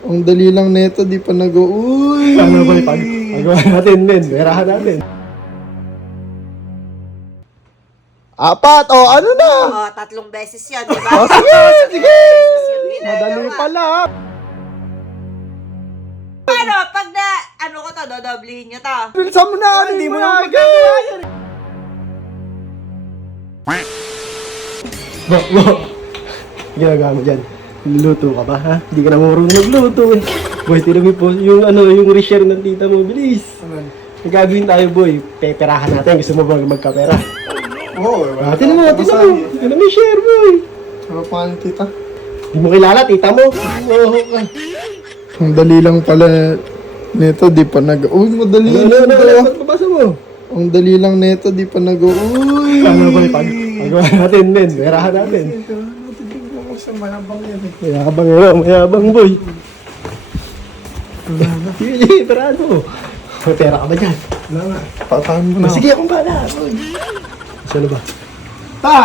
Ang dali lang neto, di pa Uy! Ano ba pagawa natin, men? Perahan natin. Apat! O, ano na? Oo, 3 beses yun, di ba? O, sige! Sige! Yung Madali ginagawa. pala. Paano? Pag na, ano ko to, dodoblihin nyo to. Bilisan mo na! Hindi mo na magagawa yan. Bo. Ginagawa mo dyan. Luluto ka ba, ha? Hindi ka na marunong magluto, eh. Boy, tinan mo po, yung reshare ng tita mo, bilis. Ang gagawin tayo, boy. Peperahan natin. Gusto mo ba magkapera? Oo, Tinan mo. Ano may share, boy? Ano pangalan tita? Hindi mo kilala, tita mo. Ang dali lang pala neto, di pa Uy, madali lang to. Pabasa mo. Ang dali lang neto, di pa Uy! Ano ba pagawa natin, men? Perahan natin. Mayabang, boy. Sige, perahan mo. May pera ka ba dyan? Wala nga. Patahan mo na. Sige, akong bala. Sino ba? Ta!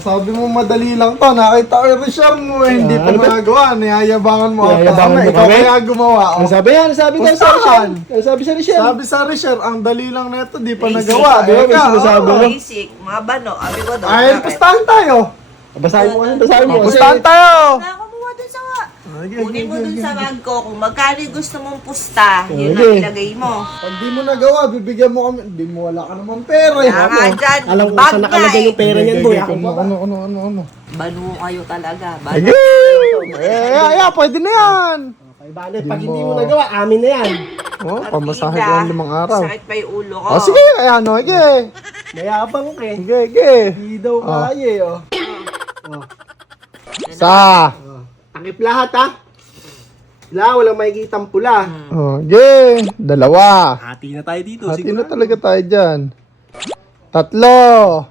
Sabi mo madali lang to. Nakita ko yung reshare mo eh. Hindi pa magagawa. Niyayabangan mo. Niyayabangan mo Ikaw kami? kaya gumawa. Ano sabi yan? Ano sabi Pustahan. sa Richelle? Ano sabi sa Richelle? Sabi sa reshare, ang dali lang neto, di pa Basic. nagawa. Sabi mo, may sinasabi mo. Basic, mga bano, abi ko doon. Ay, pustahan tayo. Basahin mo kasi, basahin mo. Pustahan tayo. Kumuha dun sa Okay, kunin mo okay, dun okay. sa bag ko kung magkano yung gusto mong pusta, yun Okay. ang ilagay mo. Pag di mo nagawa, bibigyan mo kami. Di mo wala ka naman pera eh. Kaya nga dyan, Alam ko bag saan nga nakalagay yung eh. pera niyan, boy. Ako Ano, ba? ano. Bano kayo talaga. Sige! Pwede na yan. Okay, bale, pag hindi mo nagawa, amin na yan. Oh, pamasahe ko ng 5 araw. Sakit pa yung ulo ko. Oh, sige, kaya ano, sige. Mayabang ka eh. Sige, sige. Hindi daw kaya eh, oh. Sa. Takip lahat, ha? Walang makikitang pula. Oh, sige. 2. Hati na tayo dito, Hati na talaga tayo dyan. 3.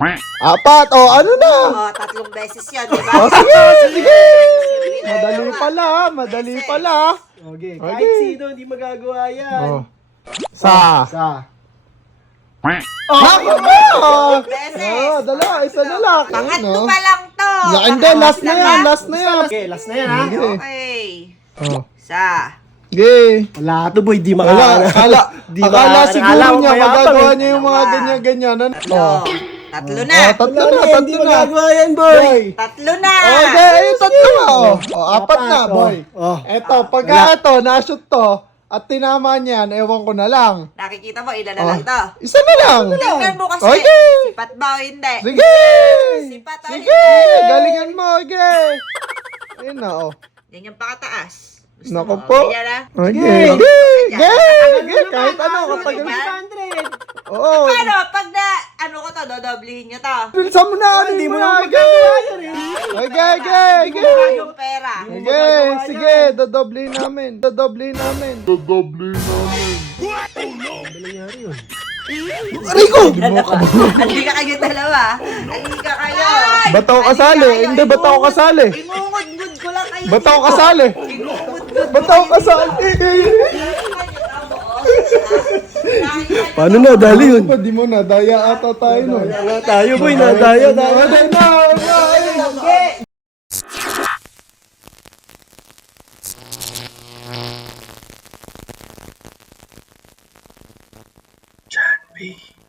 4. Oh, ano na? Oo, 3 beses yun, di ba? Oh, sige, sige. Madali pala. Okay, Okay. kahit sino, hindi magagawa yan. Oh. Sa. Oh, Beses. Oh, 2. Isa na lang. Pangatlo pa lang to. Ya, hindi, last na yan. Last na yan. Okay, last na yan, ha? Sige. Okay. Oh. Sa. Sige. Wala to, boy. Di Wala, makakala. akala siguro niya magagawa eh. niya yung mga ganyan-ganyan. Oh. 3 Oh, na. 3 na, Hindi 3 na. magagawa yan, boy. 3 na. Okay, 3 na. Oh, 4 na, boy. Oh. Eto, pagka ito, na-shoot to, at tinama niyan, ewan ko na lang. Nakikita mo, ilan na lang to. Isa na lang. Tingnan mo kasi. Okay. Sipat ba o hindi? Sige. Sipat o Sige, hindi? galingan mo, sige. Ayun na, oh. Yan yung pakataas. Gusto Naku mo? po. Ganyan na. Okay, kahit ano, kapag... Oo. Paano? Pag na, ano ko to, dodoblihin nyo to. Bilisan mo na, hindi mo na magagawa yan eh. Okay. Yung pera. Sige, sige, dodoblihin namin. Rico! Hindi ka kayo dalawa. Hindi ka kayo. Ba't ako kasali? Hindi, ba't ako kasali? Ingungud-gud ko lang kayo. Ba't ako kasali? Ingungud-gud Ba't ako kasali? Paano na? Dali yun. Di mo na, daya ata tayo nun. Wala tayo, boy. Nadaya tayo.